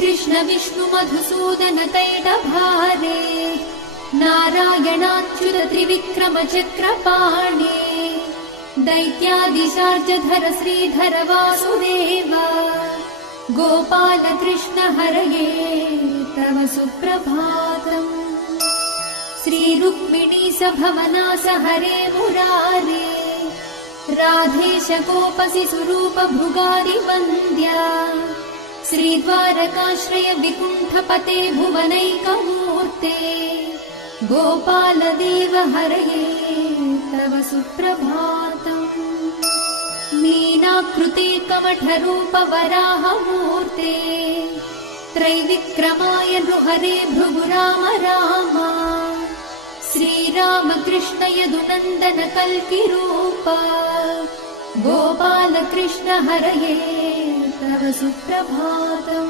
श्रीकृष्ण विष्णु मधुसूदन तैलभारे नारायणाच्युत त्रिविक्रम चक्रपाणे दैत्यादिशार्जधर श्रीधर वासुदेव गोपाल कृष्ण हरये तव सुप्रभातम्। श्रीरुक्मिणी सभवनास हरे मुरारे राधेश गोपसि स्वरूप भृगादि वन्द्या श्रीद्वारकाश्रय विकुण्ठपते भुवनैकमूर्ते गोपाल देव हरये तव सुप्रभातम्। मीनाकृते कमठरूप वराहमूर्ते त्रैविक्रमाय नृहरे भृगु राम राम श्रीराम कृष्ण यदुनन्दन कल्किरूप गोपाल कृष्ण हरये तव सुप्रभातम्।